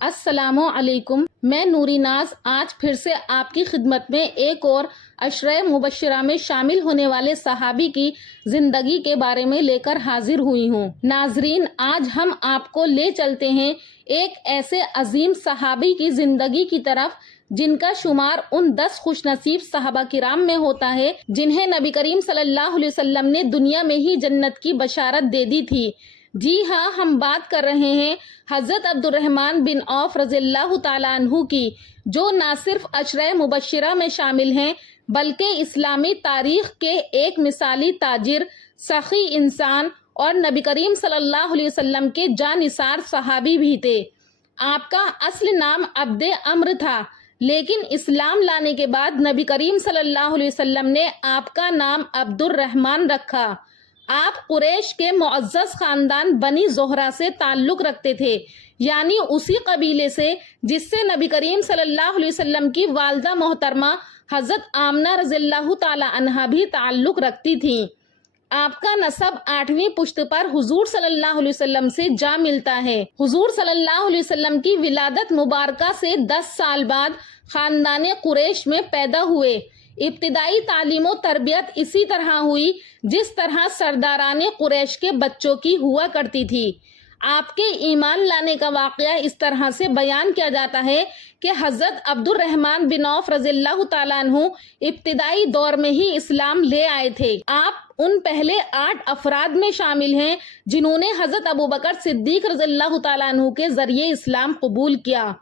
अस्सलामु अलैकुम। मैं नूरी नाज आज फिर से आपकी खिदमत में एक और अशरे मुबश्शिरा में शामिल होने वाले सहाबी की जिंदगी के बारे में लेकर हाजिर हुई हूँ। नाजरीन, आज हम आपको ले चलते हैं एक ऐसे अजीम सहाबी की जिंदगी की तरफ जिनका शुमार उन 10 खुशनसीब सहाबा किराम में होता है जिन्हें नबी करीम सल्लल्लाहु अलैहि वसल्लम ने दुनिया में ही जन्नत की बशारत दे दी थी। जी हाँ, हम बात कर रहे हैं हजरत अब्दुर्रहमान बिन औफ रज़ियल्लाहु ताला अन्हु की, जो ना सिर्फ अशरे मुबश्शिरा में शामिल हैं बल्कि इस्लामी तारीख के एक मिसाली ताजिर, सखी इंसान और नबी करीम सल्लल्लाहु अलैहि वसल्लम के जानिसार सहाबी भी थे। आपका असली नाम अब्दे अम्र था, लेकिन इस्लाम लाने के बाद नबी करीम सल्लल्लाहु अलैहि वसल्लम ने आपका नाम अब्दुर्रहमान रखा। आप कुरैश के मुअज़्ज़ज़ खानदान बनी ज़ोहरा से ताल्लुक़ रखते थे, यानी उसी कबीले से जिससे नबी करीम सल्लल्लाहु अलैहि वसल्लम की वालिदा मोहतरमा हज़रत आमना रज़ियल्लाहु ताला अन्हा भी ताल्लुक़ रखती थी। आपका नसब 8वीं पुश्त पर हुजूर सल्लल्लाहु अलैहि वसल्लम से जा मिलता है। हुजूर सल्लल्लाहु अलैहि वसल्लम की विलादत मुबारका से 10 साल बाद खानदान कुरैश में पैदा हुए। इब्तिदाई तालीम और तरबियत इसी तरह हुई जिस तरह सरदाराने कुरैश के बच्चों की हुआ करती थी। आपके ईमान लाने का वाक़या इस तरह से बयान किया जाता है कि हज़रत अब्दुर्रहमान बिन औफ रज़ियल्लाहु ताला अन्हु इब्तिदाई दौर में ही इस्लाम ले आए थे। आप उन पहले 8 अफराद में शामिल हैं जिन्होंने हज़रत अबू बकर सिद्दीक रज़ियल्लाहु ताला अन्हु के ज़रिए इस्लाम कबूल किया।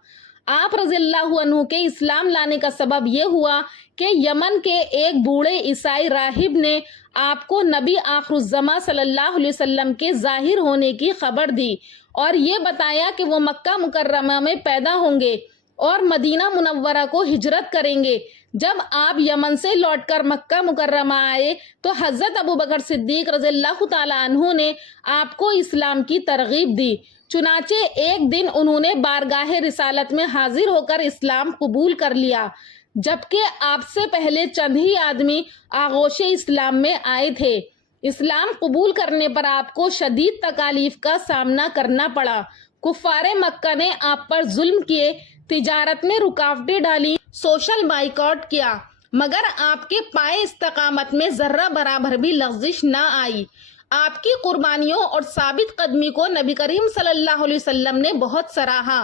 आप रज़ियल्लाहु अन्हु के इस्लाम लाने का सबब यह हुआ कि यमन के एक बूढ़े ईसाई राहिब ने आपको नबी आखिरुज़्ज़मा सल्लल्लाहु अलैहि वसल्लम के ज़ाहिर होने की खबर दी और ये बताया कि वो मक्का मुकर्रमा में पैदा होंगे और मदीना मुनव्वरा को हिजरत करेंगे। जब आप यमन से लौटकर मक्का मुकर्रमा आए तो हज़रत अबू बकर सिद्दीक रज़ियल्लाहु ताला अन्हु ने आपको इस्लाम की तरगीब दी। चुनाचे एक दिन उन्होंने बारगाह रिसालत में हाजिर होकर इस्लाम कबूल कर लिया, जबकि आपसे पहले चंद ही आदमी आगोश इस्लाम में आए थे। इस्लाम कबूल करने पर आपको शदीद तकालीफ का सामना करना पड़ा। कुफ्फारे मक्का ने आप पर जुल्म किए, तिजारत में रुकावटें डाली, सोशल बाइकआउट किया, मगर आपके पाए इस्तकामत में जर्रा बराबर भी लग़ज़िश न आई। आपकी कुर्बानियों और साबित कदमी को नबी करीम सल्लल्लाहु अलैहि वसल्लम ने बहुत सराहा।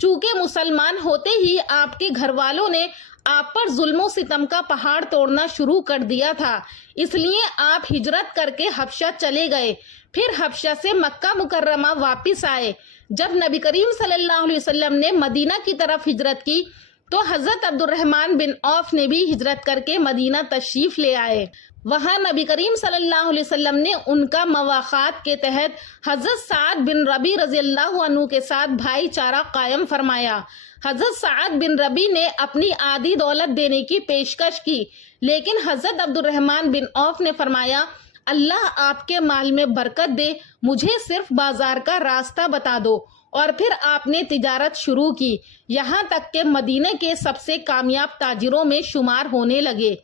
चूँकि मुसलमान होते ही आपके घर वालों ने आप पर जुल्म सितम का पहाड़ तोड़ना शुरू कर दिया था, इसलिए आप हिजरत करके हबशा चले गए। फिर हबशा से मक्का मुकर्रमा वापस आए। जब नबी करीम सल्लल्लाहु अलैहि वसल्लम ने मदीना की तरफ हिजरत की तो हज़रत अब्दुर्रहमान बिन औफ ने भी हिजरत करके मदीना तशरीफ ले आए। वहाँ नबी करीम सल्लल्लाहु अलैहि वसल्लम ने उनका मवाख़ात के तहत हज़रत साद बिन रबी रज़ियल्लाहु अन्हु के साथ भाईचारा कायम फरमाया। हज़रत साद बिन रबी ने अपनी आधी दौलत देने की पेशकश की, लेकिन हज़रत अब्दुर्रहमान बिन औफ ने फरमाया, अल्लाह आपके माल में बरकत दे, मुझे सिर्फ बाजार का रास्ता बता दो। और फिर आपने तिजारत शुरू की, यहाँ तक के मदीने के सबसे कामयाब ताजिरों में शुमार होने लगे।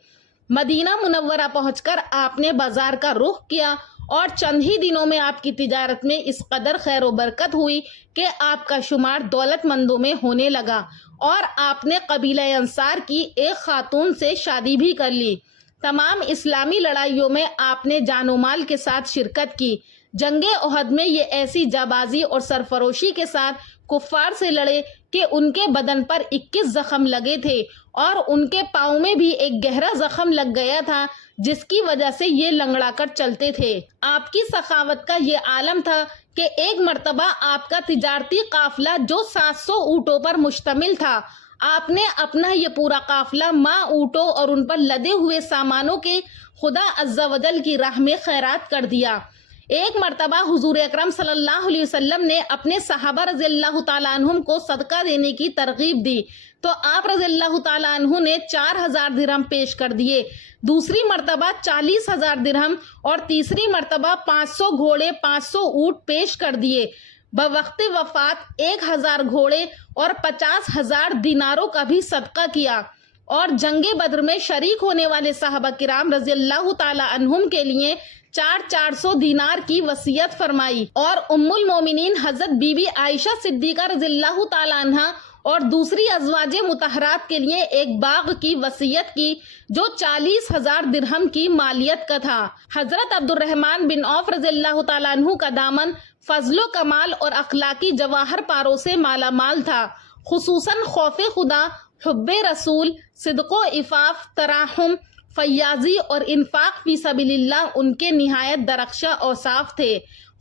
मदीना मुनव्वरा पहुंचकर आपने बाजार का रुख किया और चंद ही दिनों में आपकी तिजारत में इस कदर खैर व बरकत हुई कि आपका शुमार दौलतमंदों में होने लगा और आपने कबीला अंसार की एक खातून से शादी भी कर ली। तमाम इस्लामी लड़ाइयों में आपने जानो माल के साथ शिरकत की। जंगे ओहद में ये ऐसी जाबाजी और सरफरोशी के साथ कुफ्फार से लड़े कि उनके बदन पर 21 जख्म लगे थे और उनके पाँव में भी एक गहरा जख्म लग गया था, जिसकी वजह से ये लंगड़ा कर चलते थे। आपकी सखावत का ये आलम था कि एक मर्तबा आपका तिजारती काफिला जो 700 ऊँटों पर मुश्तमिल था, आपने अपना ये पूरा काफिला माँ ऊँटों और उन पर लदे हुए सामानों के खुदा अज़्ज़ा वजल की राह में खैरात कर दिया। एक मर्तबा हुजूर अकरम सल्लल्लाहु अलैहि वसल्लम ने अपने सहाबा रज़ियल्लाहु ताला अन्हुम को सदका देने की तरगीब दी तो आप रज़ियल्लाहु ताला अन्हु ने 4000 दिरहम पेश कर दिए। दूसरी मर्तबा 40,000 दिरहम और तीसरी मर्तबा 500 घोड़े 500 ऊँट पेश कर दिए। बवक्ते वफात 1000 घोड़े और 50,000 दिनारों का भी सदका किया और जंगे बद्र में शरीक होने वाले साहबा किराम रज़ियल्लाहु ताला अन्हुम के लिए 400 دینار کی وصیت فرمائی اور ام المومنین حضرت بی بی عائشہ صدیقہ رضی اللہ تعالیٰ عنہا اور دوسری ازواج مطہرات کے لیے ایک باغ کی وصیت کی جو 40,000 درہم کی مالیت کا تھا۔ حضرت عبد الرحمن بن عوف رضی اللہ تعالیٰ عنہ کا دامن فضل و کمال اور اخلاقی جواہر پاروں سے مالا مال تھا، خصوصاً خوف خدا، حب رسول، صدق و عفاف، تراحم، فیاضی اور انفاق فی سبیل اللہ ان کے نہایت درخشاں اوصاف تھے۔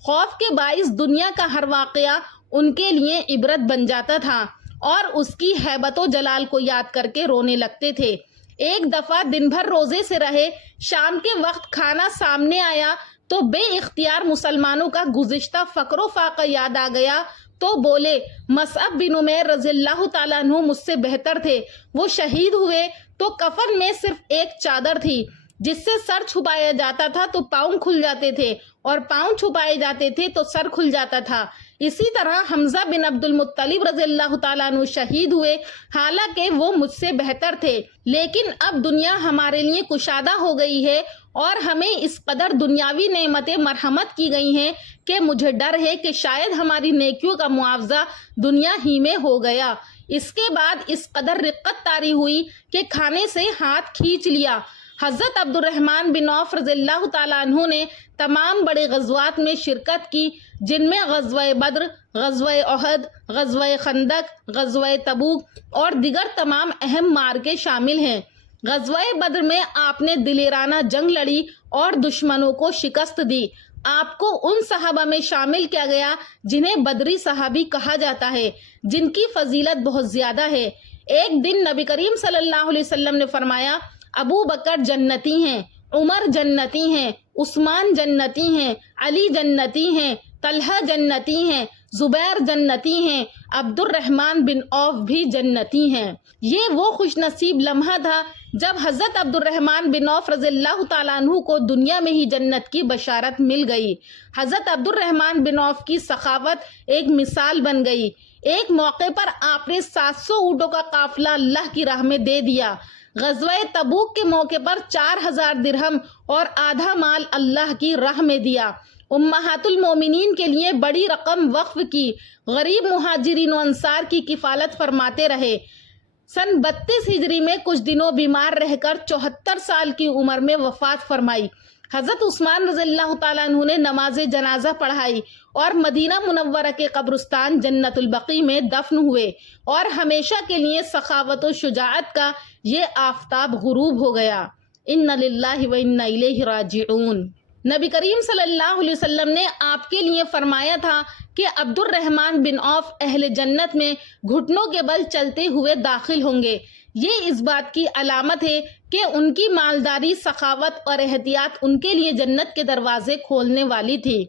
خوف کے باعث دنیا کا ہر واقعہ ان کے لیے عبرت بن جاتا تھا اور اس کی ہیبت و جلال کو یاد کر کے رونے لگتے تھے۔ ایک دفعہ دن بھر روزے سے رہے، شام کے وقت کھانا سامنے آیا تو بے اختیار مسلمانوں کا گزشتہ فقر و فاقہ یاد آ گیا تو بولے، مصعب بن عمیر رضی اللہ تعالیٰ عنہ مجھ سے بہتر تھے، وہ شہید ہوئے تو کفن میں صرف ایک چادر تھی جس سے سر چھپایا جاتا تھا تو پاؤں کھل جاتے تھے اور پاؤں چھپائے جاتے تھے تو سر کھل جاتا تھا۔ اسی طرح حمزہ بن عبد المطلب رضی اللہ تعالیٰ عنہ شہید ہوئے، حالانکہ وہ مجھ سے بہتر تھے، لیکن اب دنیا ہمارے لیے کشادہ ہو گئی ہے اور ہمیں اس قدر دنیاوی نعمتیں مرحمت کی گئی ہیں کہ مجھے ڈر ہے کہ شاید ہماری نیکیوں کا معاوضہ دنیا ہی میں ہو گیا۔ اس کے بعد اس قدر رقت طاری ہوئی کہ کھانے سے ہاتھ کھینچ لیا۔ حضرت عبد الرحمن بن عوف رضی اللہ تعالیٰ عنہ نے تمام بڑے غزوات میں شرکت کی، جن میں غزوہ بدر، غزوہ احد، غزوہ خندق، غزوہ تبوک اور دیگر تمام اہم معرکے شامل ہیں۔ غزوہ بدر میں آپ نے دلیرانہ جنگ لڑی اور دشمنوں کو شکست دی۔ آپ کو ان صحابہ میں شامل کیا گیا جنہیں بدری صحابی کہا جاتا ہے، جن کی فضیلت بہت زیادہ ہے۔ ایک دن نبی کریم صلی اللہ علیہ وسلم نے فرمایا، ابو بکر جنتی ہیں، عمر جنتی ہیں، عثمان جنتی ہیں، علی جنتی ہیں، طلحہ جنتی ہیں، زبیر جنتی ہیں، عبد الرحمن بن عوف بھی جنتی ہیں۔ یہ وہ خوش نصیب لمحہ تھا جب حضرت عبد الرحمن بن عوف رضی اللہ تعالیٰ عنہ کو دنیا میں ہی جنت کی بشارت مل گئی۔ حضرت عبد الرحمن بن عوف کی سخاوت ایک مثال بن گئی۔ ایک موقع پر آپ نے 700 اونٹوں کا قافلہ اللہ کی راہ میں دے دیا۔ غزوہ تبوک کے موقع پر 4000 درہم اور آدھا مال اللہ کی راہ میں دیا۔ امہات المومنین کے لیے بڑی رقم وقف کی، غریب مہاجرین و انصار کی کفالت فرماتے رہے۔ سن 32 ہجری میں کچھ دنوں بیمار رہ کر 74 سال کی عمر میں وفات فرمائی۔ حضرت عثمان رضی اللہ تعالیٰ عنہ نے نماز جنازہ پڑھائی اور مدینہ منورہ کے قبرستان جنت البقیع میں دفن ہوئے اور ہمیشہ کے لیے سخاوت و شجاعت کا یہ آفتاب غروب ہو گیا۔ ان للہ و انا الیہ راجعون۔ نبی کریم صلی اللہ علیہ وسلم نے آپ کے لیے فرمایا تھا کہ عبد الرحمن بن عوف اہل جنت میں گھٹنوں کے بل چلتے ہوئے داخل ہوں گے۔ یہ اس بات کی علامت ہے کہ ان کی مالداری، سخاوت اور احتیاط ان کے لیے جنت کے دروازے کھولنے والی تھی۔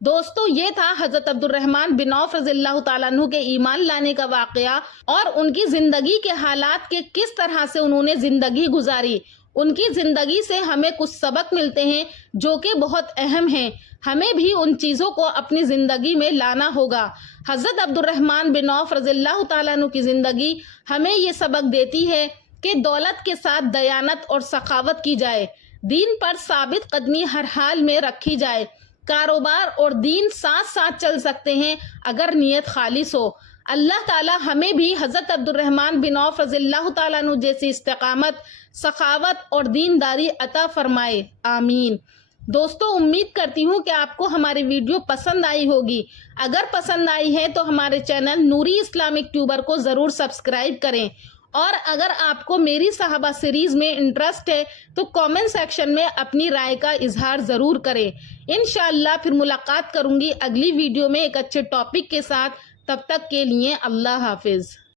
دوستو، یہ تھا حضرت عبد الرحمن بن عوف رضی اللہ تعالیٰ عنہ کے ایمان لانے کا واقعہ اور ان کی زندگی کے حالات کے کس طرح سے انہوں نے زندگی گزاری۔ ان کی زندگی سے ہمیں کچھ سبق ملتے ہیں جو کہ بہت اہم ہیں۔ ہمیں بھی ان چیزوں کو اپنی زندگی میں لانا ہوگا۔ حضرت عبد الرحمن بن عوف رضی اللہ تعالیٰ عنہ کی زندگی ہمیں یہ سبق دیتی ہے کہ دولت کے ساتھ دیانت اور سخاوت کی جائے، دین پر ثابت قدمی ہر حال میں رکھی جائے۔ کاروبار اور دین ساتھ ساتھ چل سکتے ہیں اگر نیت خالص ہو۔ اللہ تعالی ہمیں بھی حضرت عبد الرحمن بن عوف رضی اللہ تعالیٰ عنہ جیسی استقامت، سخاوت اور دینداری عطا فرمائے، آمین۔ دوستو، امید کرتی ہوں کہ آپ کو ہماری ویڈیو پسند آئی ہوگی۔ اگر پسند آئی ہے تو ہمارے چینل نوری اسلامک ٹیوبر کو ضرور سبسکرائب کریں، اور اگر آپ کو میری صحابہ سیریز میں انٹرسٹ ہے تو کامنٹ سیکشن میں اپنی رائے کا اظہار ضرور کریں۔ انشاءاللہ پھر ملاقات کروں گی اگلی ویڈیو میں ایک اچھے ٹاپک کے ساتھ۔ تب تک کے لیے اللہ حافظ۔